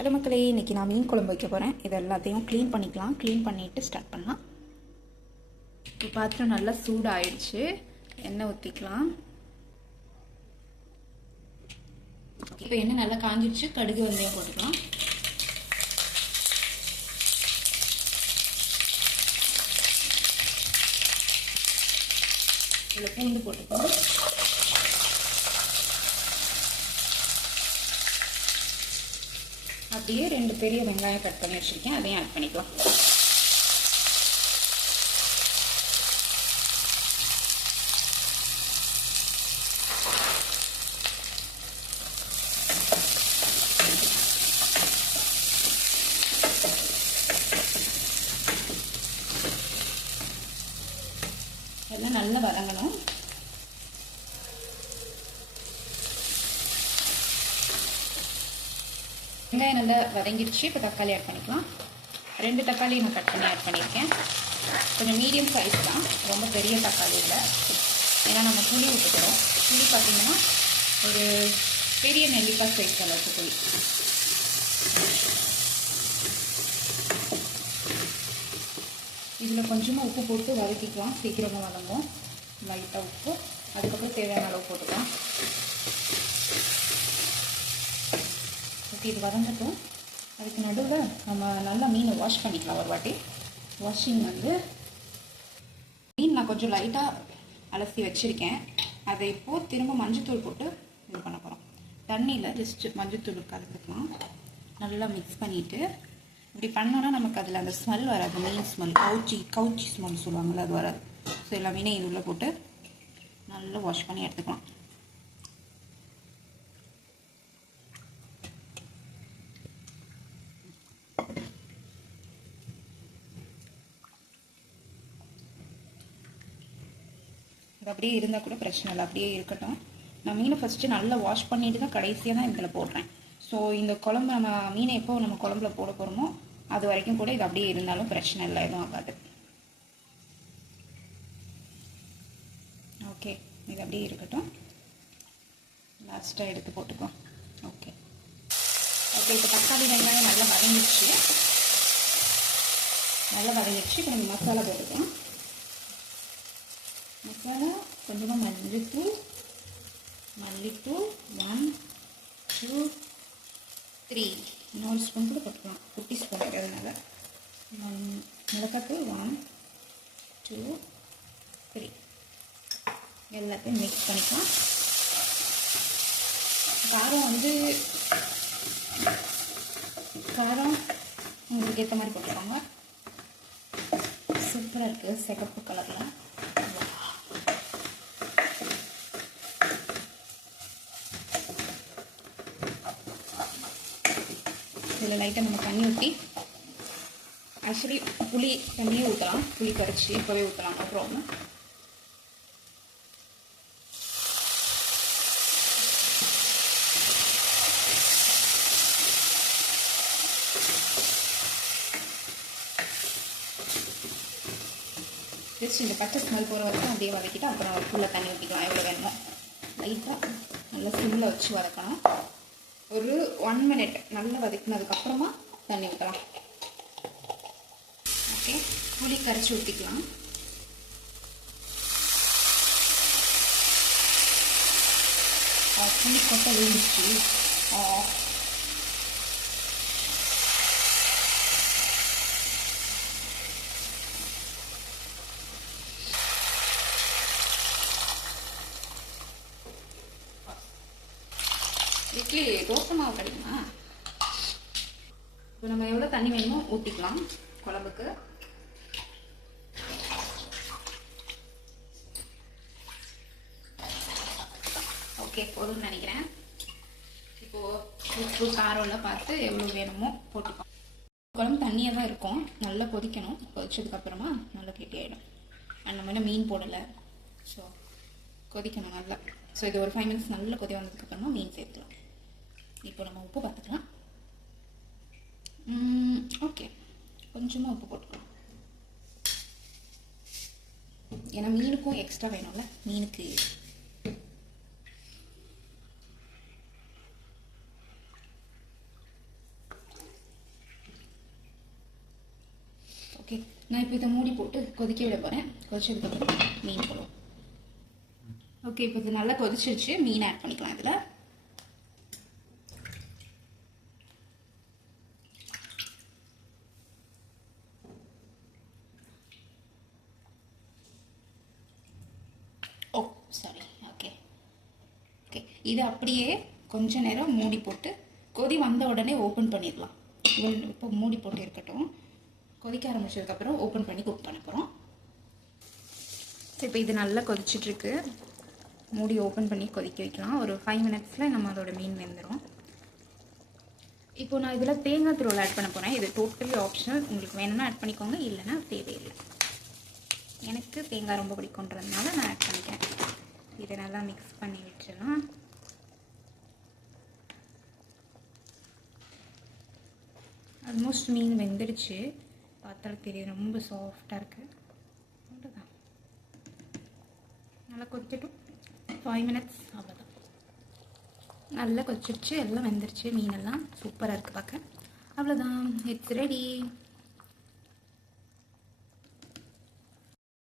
Hello மக்களே, இன்றைக்கி நான் மீன் குழம்பு வைக்க போகிறேன். இது எல்லாத்தையும் க்ளீன் பண்ணிக்கலாம். க்ளீன் பண்ணிவிட்டு ஸ்டார்ட் பண்ணலாம். இப்போ பாத்திரம் நல்லா சூடாயிடுச்சு. எண்ணெய் ஊற்றிக்கலாம். இப்போ எண்ணெய் நல்லா காஞ்சிடுச்சு. கடுகு வெந்தயம் போட்டுக்கலாம். இதில் பூண்டு போட்டுக்கலாம். அப்படியே 2 பெரிய வெங்காயம் கட் பண்ணி வச்சுருக்கேன், அதையும் ஆட் பண்ணிக்கலாம். எல்லாம் நல்லா வதங்கணும். வெங்காயம் நல்லா வதங்கிடுச்சு. இப்போ தக்காளி ஆட் பண்ணிக்கலாம். 2 தக்காளி நான் கட் பண்ணி ஆட் பண்ணியிருக்கேன். கொஞ்சம் மீடியம் சைஸ் தான், ரொம்ப பெரிய தக்காளி இல்லை. ஏன்னா நம்ம புளி ஊற்றுக்கிறோம். புளி பார்த்திங்கன்னா ஒரு பெரிய நெல்லிக்காய் சைஸ் அளவுக்கு புளி. இதில் கொஞ்சமாக உப்பு போட்டு வதக்கிக்கலாம். சீக்கிரமாக வதங்கும். லைட்டாக உப்பு, அதுக்கப்புறம் தேவையான அளவு போட்டுக்கலாம். ஓகே, இது வதங்கட்டும். அதுக்கு நடுவில் நம்ம நல்லா மீனை வாஷ் பண்ணிக்கலாம். ஒரு வாட்டி வாஷிங் மீன் நான் கொஞ்சம் லைட்டாக அலசி வச்சுருக்கேன். அதை இப்போது திரும்ப மஞ்சத்தூள் போட்டு இது பண்ண போகிறோம். தண்ணியில் ஜஸ்ட்டு மஞ்சத்தூள் கலந்துக்கலாம். நல்லா மிக்ஸ் பண்ணிவிட்டு இப்படி பண்ணோன்னா நமக்கு அதில் அந்த ஸ்மெல் வராது. மீன் ஸ்மெல், கவுச்சி ஸ்மெல் சொல்லுவாங்கள்ல, அது வராது. ஸோ எல்லா மீனையும் இது உள்ளே போட்டு நல்லா வாஷ் பண்ணி எடுத்துக்கலாம். இது அப்படியே இருந்தால் கூட பிரச்சனை இல்லை, அப்படியே இருக்கட்டும். நான் மீனை ஃபஸ்ட்டு நல்லா வாஷ் பண்ணிட்டு தான் கடைசியாக தான் இதில் போடுறேன். ஸோ இந்த குழம்பு நம்ம மீனை எப்போ நம்ம குழம்புல போட போகிறோமோ அது வரைக்கும் கூட இது அப்படியே இருந்தாலும் பிரச்சனை இல்லை, எதுவும் ஆகாது. ஓகே, இது அப்படியே இருக்கட்டும். லாஸ்ட்டாக எடுத்து போட்டுக்கலாம். ஓகே ஓகே இப்போ தக்காளி வெங்காயம் நல்லா வதங்கிடுச்சு. இப்போ நம்ம மசாலா போட்டுக்கலாம். மசாலா கொஞ்சமாக மல்லித்தூள் 1 2 3 இன்னொரு ஸ்பூன் கூட போட்டுக்கலாம். குட்டி ஸ்பூன் இருக்கிறதுனால. மிளகாத்தூள் 1 2 3 எல்லாத்தையும் மிக்ஸ் பண்ணிக்கலாம். காரம் உங்களுக்கு ஏற்ற மாதிரி போட்டுக்கோங்க. சூப்பராக இருக்குது, சிகப்பு கலரில். இதில் லைட்டாக நம்ம தண்ணி ஊற்றி, ஆக்சுவலி புளி தண்ணியே ஊற்றலாம். புளி கரைச்சி இப்போவே ஊற்றலாம், நோ ப்ராப்ளம். ஜஸ்ட் இந்த பச்சை ஸ்மெல் போகிற வரைக்கும் அப்படியே வதக்கிட்டு அப்புறம் ஃபுல்லாக தண்ணி ஊற்றிக்கலாம். எவ்வளோ வேணுமோ லைட்டாக நல்லா சிம்மில் வச்சு வதக்கணும். ஒரு 1 மினிட் நல்லா வதக்கினதுக்கப்புறமா தண்ணி ஊற்றலாம். ஓகே, புளி கரைச்சி ஊற்றிக்கலாம். புளி கொட்டை விழுந்துச்சு. இட்லி தோசை மாவு கிடைக்குமா? இப்போ நம்ம எவ்வளோ தண்ணி வேணுமோ ஊற்றிக்கலாம் குழம்புக்கு. ஓகே, போதும்னு நினைக்கிறேன். இப்போது உப்பு காரம்லாம் பார்த்து எவ்வளோ வேணுமோ போட்டுக்கலாம். குழம்பு தண்ணியாக தான் இருக்கும், நல்லா கொதிக்கணும். கொதிச்சதுக்கப்புறமா நல்லா கெட்டியாயிடும். நம்ம மீன் போடலை, ஸோ கொதிக்கணும் நல்லா. ஸோ இது ஒரு 5 மினிட்ஸ் நல்லா கொதி வந்ததுக்கப்புறமா மீன் சேர்த்துக்கலாம். இப்போ நம்ம உப்பு பார்த்துக்கலாம். ஓகே, கொஞ்சமாக உப்பு போட்டுக்கலாம். ஏன்னா மீனுக்கும் எக்ஸ்ட்ரா வேணும்ல, மீனுக்கு ஓகே, நான் இப்போ இதை மூடி போட்டு கொதிக்க விட போகிறேன். கொதிச்சதுக்கப்புறம் மீன் போடுவோம். ஓகே, இப்போ இது நல்லா கொதிச்சிருச்சு. மீன் ஆட் பண்ணிக்கலாம் இதில். ஓ சாரி. ஓகே ஓகே, இது அப்படியே கொஞ்ச நேரம் மூடி போட்டு கொதி வந்த உடனே ஓப்பன் பண்ணிடலாம். இப்போ மூடி போட்டு இருக்கட்டும். கொதிக்க ஆரம்பிச்சதுக்கப்புறம் ஓப்பன் பண்ணி குக் பண்ண போகிறோம். இப்போ இது நல்லா கொதிச்சிட்ருக்கு. மூடி ஓப்பன் பண்ணி கொதிக்க வைக்கலாம். ஒரு 5 மினிட்ஸில் நம்ம அதோட மீன் வெந்துடும். இப்போ நான் இதில் தேங்காய் துருவல் ஆட் பண்ண போகிறேன். இது டோட்டலி ஆப்ஷனல். உங்களுக்கு வேணும்னா ஆட் பண்ணிக்கோங்க, இல்லைன்னா தேவையில்லை. எனக்கு தேங்காய் ரொம்ப பிடிக்குன்றதுனால நான் ஆட் பண்ணிக்கிறேன். இதை நல்லா மிக்ஸ் பண்ணி வச்சிடலாம். ஆல்மோஸ்ட் மீன் வெந்துடுச்சு. பார்த்தாலும் தெரியுது, ரொம்ப சாஃப்டாக இருக்குது. அவ்வளோதான், நல்லா கொதிக்கட்டும். 5 மினிட்ஸ், அவ்வளோதான். நல்லா கொதிச்சிருச்சு, எல்லாம் வெந்துருச்சு. மீனெல்லாம் சூப்பராக இருக்குது பார்க்க. அவ்வளோதான், இட்ஸ் ரெடி.